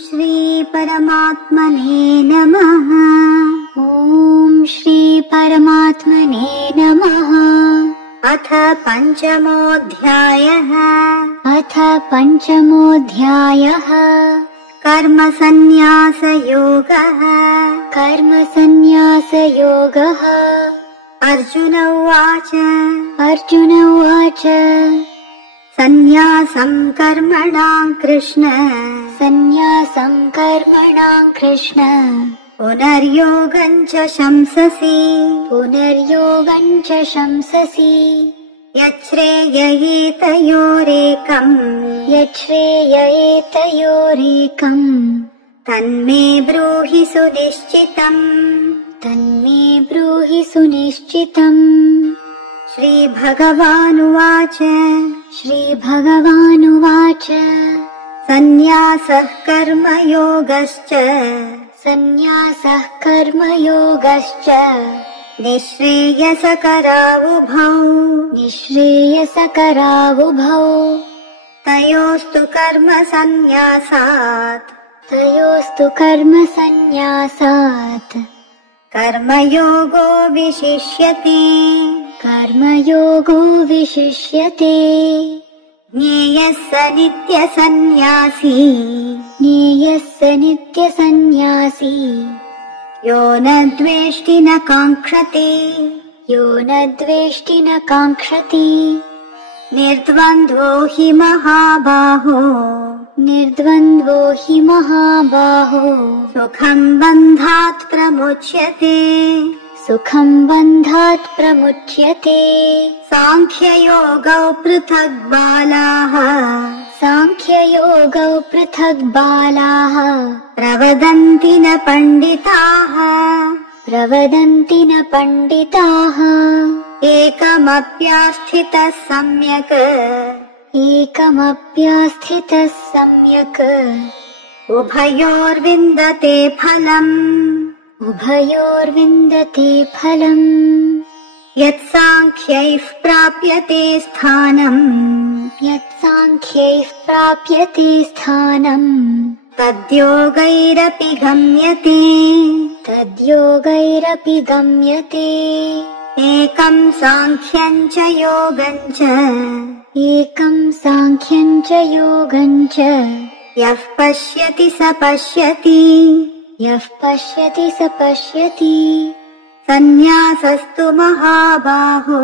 श्री परमात्मने नमः। ॐ श्री परमात्मने नमः। अथ पंचमोऽध्यायः। कर्मसन्न्यासयोगः। अर्जुन उवाच सन्न्यासं कर्मणां कृष्ण पुनर्योगं च शंससि यच्छ्रेययेतयोरेकम् तन्मे ब्रूहि सुनिश्चितम्। श्रीभगवानुवाच सन्न्यासः कर्मयोगश्च निःश्रेयसकरावुभौ तयोस्तु कर्मसन्न्यासात् कर्मयोगो विशिष्यते। ज्ञेयः स नित्यसन्न्यासी यो न द्वेष्टि न काङ्क्षति निर्द्वन्द्वो हि महाबाहो सुखं बन्धात् प्रमुच्यते। सांख्ययोगौ पृथग् बालाः प्रवदन्ति न पण्डिताः एकमप्यास्थितः सम्यक् उभयोर्विन्दते फलम् यत्साङ्ख्यैः प्राप्यते स्थानम् तद्योगैरपि गम्यते। एकं साङ्ख्यं च योगं च यः पश्यति स पश्यति सन्न्यासस्तु महाबाहो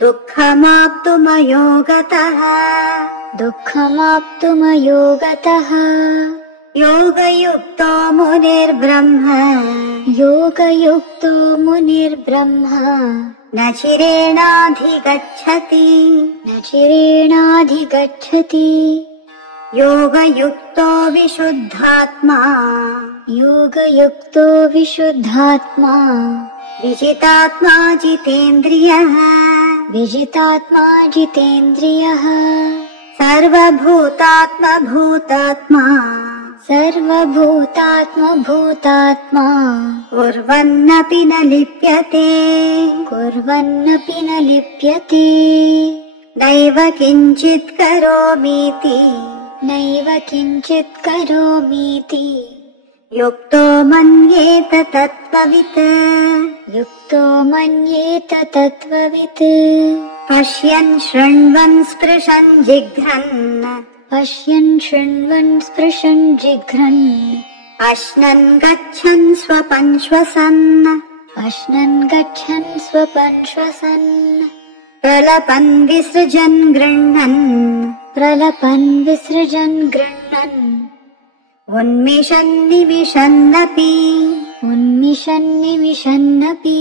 दुःखमाप्तुमयोगतः योगयुक्तो मुनिर्ब्रह्म न चिरेणाधिगच्छति योगयुक्तो विशुद्धात्मा विजितात्मा जितेन्द्रियः सर्वभूतात्मा कुर्वन्नपि न लिप्यते नैव किञ्चित् करोमीति युक्तो मन्येत तत्त्ववित् पश्यन् शृण्वन् स्पृशन् जिघ्रन् अश्नन् गच्छन् स्वपन् श्वसन् प्रलपन् विसृजन् गृह्णन् उन्मिषन् निमिषन्नपि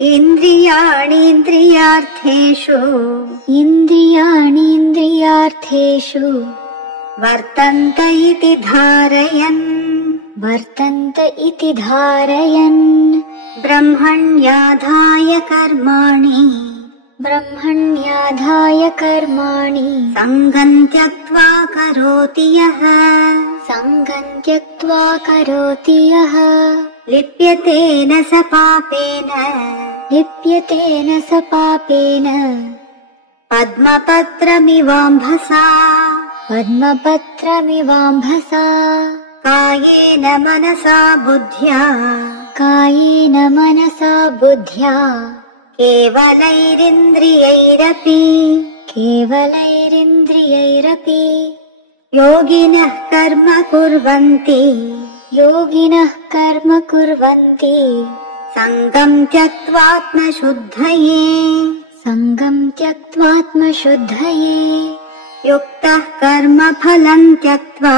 इन्द्रियाणीन्द्रियार्थेषु वर्तन्त इति धारयन् ब्रह्मण्याधाय कर्माणि सङ्गं त्यक्त्वा करोति यः लिप्यतेन स पापेन पद्मपत्रमिवाम्भसा पद्मपत्रमिवाम्भसा कायेन मनसा बुद्ध्या कायेन मनसा बुद्ध्या केवलैरिन्द्रियैरपि केवलैरिन्द्रियैरपि योगिनः कर्म कुर्वन्ति योगिनः कर्म कुर्वन्ति सङ्गम् त्यक्त्वात्मशुद्धये सङ्गम् त्यक्त्वात्मशुद्धये युक्तः कर्मफलम् त्यक्त्वा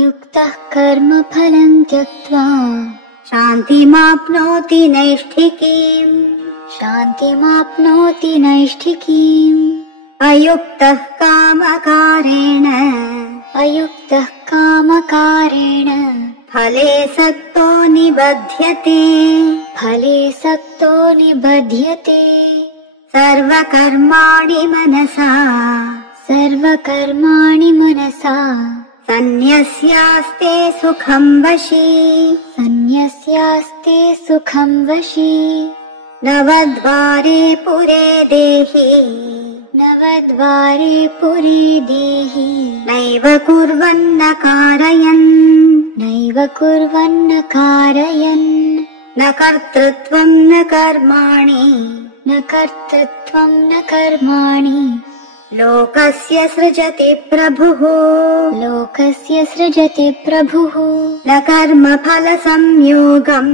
युक्तः कर्मफलम् त्यक्त्वा शान्तिमाप्नोति नैष्ठिकीम् शान्तिमाप्नोति नैष्ठिकीम् अयुक्तः कामकारेण अयुक्तः कामकारेण फले सक्तो निबध्यते फले सक्तो निबध्यते सर्वकर्माणि मनसा सर्वकर्माणि मनसा सन्न्यस्यास्ते सुखं वशी सन्न्यस्यास्ते सुखं वशी नवद्वारे पुरे देहि नवद्वारे पुरे देहि नैव कुर्वन्न कारयन् नैव कुर्वन्न कारयन् न कर्तृत्वं न कर्माणि न कर्तृत्वं न कर्माणि लोकस्य सृजति प्रभुः लोकस्य सृजति प्रभुः न कर्मफलसंयोगम्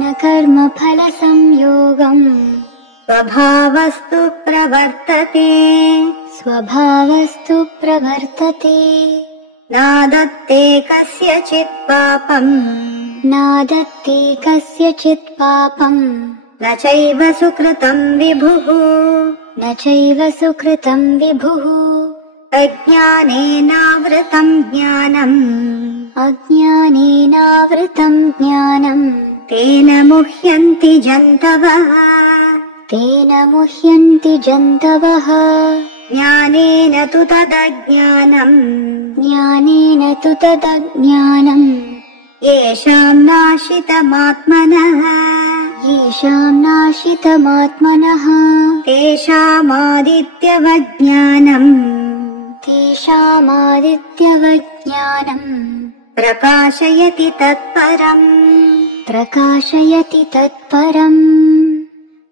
न कर्मफलसंयोगम् स्वभावस्तु प्रवर्तते स्वभावस्तु प्रवर्तते नादत्ते कस्यचित् पापम् नादत्ते कस्यचित् पापम् न चैव सुकृतम् विभुः न चैव सुकृतम् विभुः अज्ञानेनावृतम् ज्ञानम् अज्ञानेनावृतम् ज्ञानम् तेन मुह्यन्ति जन्तवः तेन मुह्यन्ति जन्तवः ज्ञानेन तु तदज्ञानम् ज्ञानेन तु तदज्ञानम् येषाम् नाशितमात्मनः येषाम् नाशितमात्मनः तेषामादित्यवज्ञानम् तेषामादित्यवज्ञानम् प्रकाशयति तत्परम् प्रकाशयति तत्परम्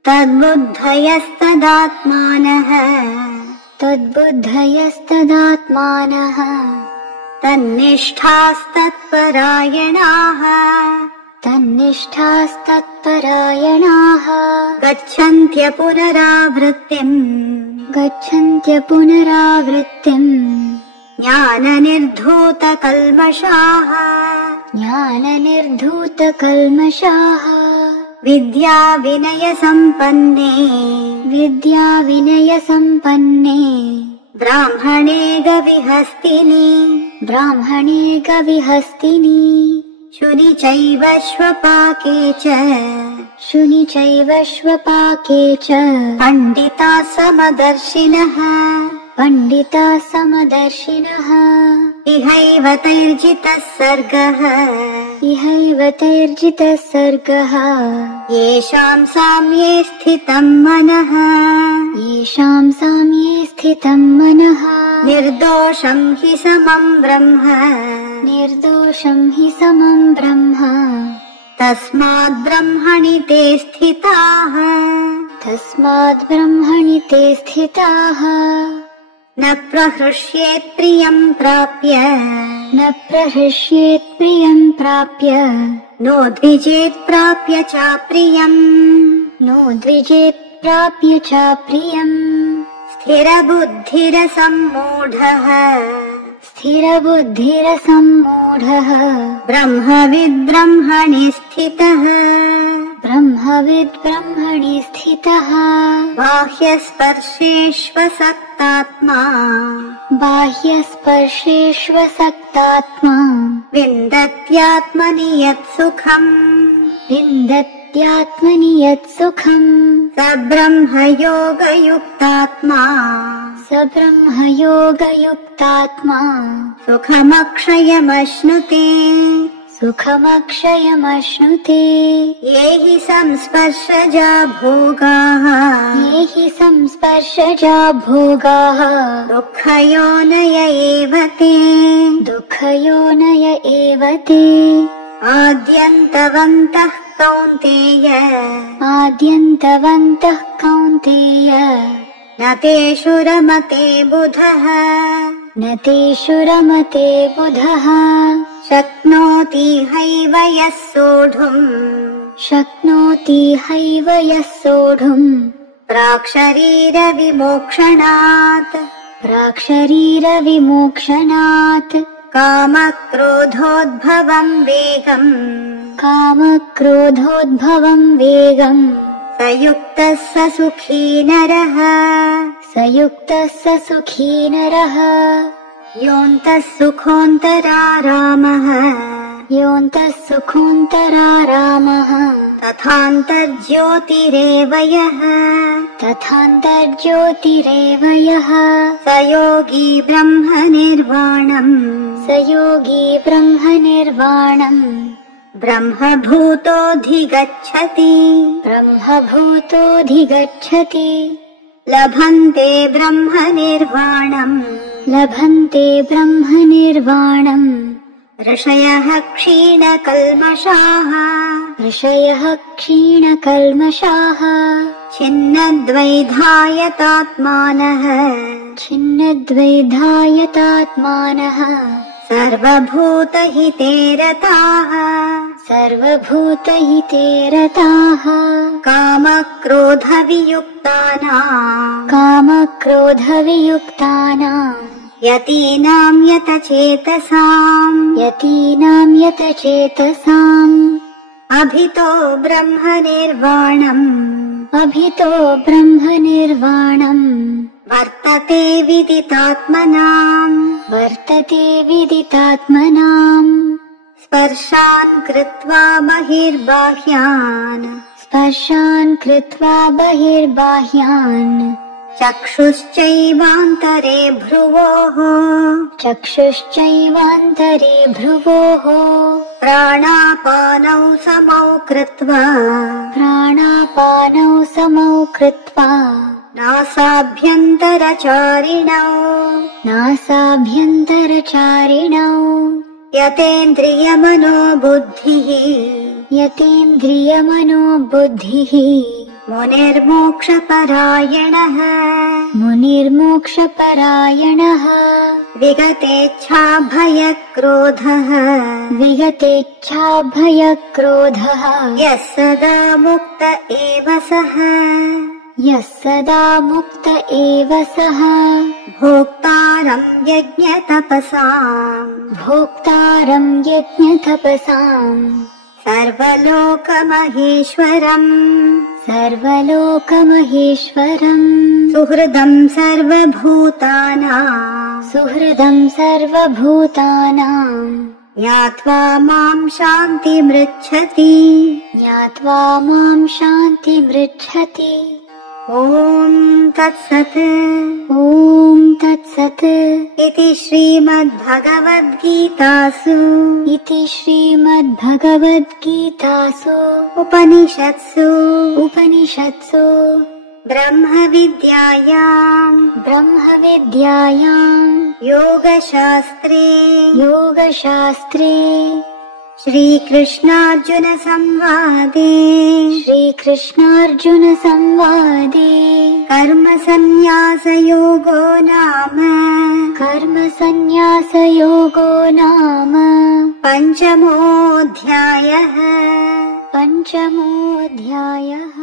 तद्बुद्धयस्तदात्मानः तद्बुद्धयस्तदात्मानः तन्निष्ठास्तत्परायणाः तन्निष्ठास्तत्परायणाः गच्छन्त्य पुनरावृत्तिम् गच्छन्त्यपुनरावृत्तिम् ज्ञाननिर्धूतकल्मषाः ज्ञाननिर्धूतकल्मषाः विद्याविनयसम्पन्ने विद्याविनयसम्पन्ने ब्राह्मणे गविहस्तिनि ब्राह्मणे गविहस्तिनि शुनि चैव श्वपाके च शुनि चैव श्वपाके च पण्डिताः समदर्शिनः पण्डिताः समदर्शिनः इहैव तैर्जितः सर्गः इहैव तैर्जितः सर्गः येषाम् साम्ये स्थितम् मनः येषाम् साम्ये स्थितम् मनः निर्दोषम् हि समम् ब्रह्म निर्दोषम् हि समम् ब्रह्म तस्माद् ब्रह्मणि ते स्थिताः तस्माद् ब्रह्मणि ते स्थिताः न प्रहृष्येत् प्रियम् प्राप्य न प्रहृष्येत् प्रियम् प्राप्य नो द्विजेत् प्राप्य चाप्रियम् नो द्विजेत् प्राप्य चाप्रियम् स्थिरबुद्धिरसम्मूढः स्थिरबुद्धिरसम्मूढः ब्रह्मविद् ब्रह्मणि स्थितः ब्रह्मविद् ब्रह्मणि स्थितः बाह्यस्पर्शेष्वसक्तात्मा बाह्यस्पर्शेष्वसक्तात्मा विन्दत्यात्मनि यत्सुखम् विन्दत्यात्मनि यत्सुखम् स ब्रह्मयोगयुक्तात्मा स ब्रह्मयोगयुक्तात्मा सुखमक्षयमश्नुते सुखमक्षयमश्नुते ये हि संस्पर्शजा भोगाः ये हि संस्पर्शजा भोगाः दुःखयोनय एव ते दुःखयोनय एव ते आद्यन्तवन्तः कौन्तेय आद्यन्तवन्तः कौन्तेय न तेषु रमते बुधः न तेषु रमते बुधः शक्नोति हैव यः सोढुम् शक्नोति हैव यः सोढुम् प्राक्शरीरविमोक्षणात् प्राक्शरीरविमोक्षणात् कामक्रोधोद्भवम् वेगम् कामक्रोधोद्भवम् वेगम् स युक्तः स सुखी नरः स युक्तः स सुखी नरः योऽन्तः सुखोऽन्तरारामः योऽन्तः सुखोऽन्तरारामः तथान्तर्ज्योतिरेव यः तथान्तर्ज्योतिरेव यः स योगी ब्रह्मनिर्वाणम् स योगी ब्रह्मनिर्वाणम् ब्रह्मभूतोऽधिगच्छति ब्रह्मभूतोऽधिगच्छति लभन्ते ब्रह्मनिर्वाणम् लभन्ते ब्रह्मनिर्वाणम् ऋषयः क्षीणकल्मषाः ऋषयः क्षीणकल्मषाः छिन्नद्वैधायतात्मानः छिन्नद्वैधायतात्मानः सर्वभूतहिते रताः सर्वभूतहिते रताः कामक्रोधवियुक्तानाम् कामक्रोधवियुक्तानाम् यतीनाम् यतचेतसाम् यतीनाम् यतचेतसाम् अभितो ब्रह्मनिर्वाणम् अभितो ब्रह्मनिर्वाणम् वर्तते विदितात्मनाम् वर्तते विदितात्मनाम् स्पर्शान् कृत्वा बहिर्बाह्यान् स्पर्शान् कृत्वा बहिर्बाह्यान् चक्षुश्चैवान्तरे भ्रुवोः चक्षुश्चैवान्तरे भ्रुवोः प्राणापानौ समौ कृत्वा प्राणापानौ समौ कृत्वा नासाभ्यन्तरचारिणौ नासाभ्यन्तरचारिणौ यतेन्द्रियमनोबुद्धिः यतेन्द्रियमनो बुद्धिः मुनिर्मोक्षपरायणः मुनिर्मोक्षपरायणः विगतेच्छाभयक्रोधः विगतेच्छाभयक्रोधः यः सदा मुक्त एव सः यः सदा मुक्त एव सः भोक्तारम् यज्ञतपसाम् भोक्तारम् यज्ञतपसाम् सर्वलोकमहेश्वरम् सर्वलोकमहेश्वरम् सुहृदम् सर्वभूतानाम् सुहृदम् सर्वभूतानाम् ज्ञात्वा माम् शान्तिमृच्छति ज्ञात्वा माम् शान्तिमृच्छति ॐ तत्सत् ॐ तत्सत् इति श्रीमद्भगवद्गीतासु इति श्रीमद्भगवद्गीतासु उपनिषत्सु उपनिषत्सु ब्रह्मविद्यायाम् ब्रह्मविद्यायाम् योगशास्त्रे योगशास्त्रे श्रीकृष्णार्जुनसंवादे श्रीकृष्णार्जुनसंवादे कर्मसन्न्यासयोगो नाम कर्मसन्न्यासयोगो नाम पञ्चमोऽध्यायः पञ्चमोऽध्यायः।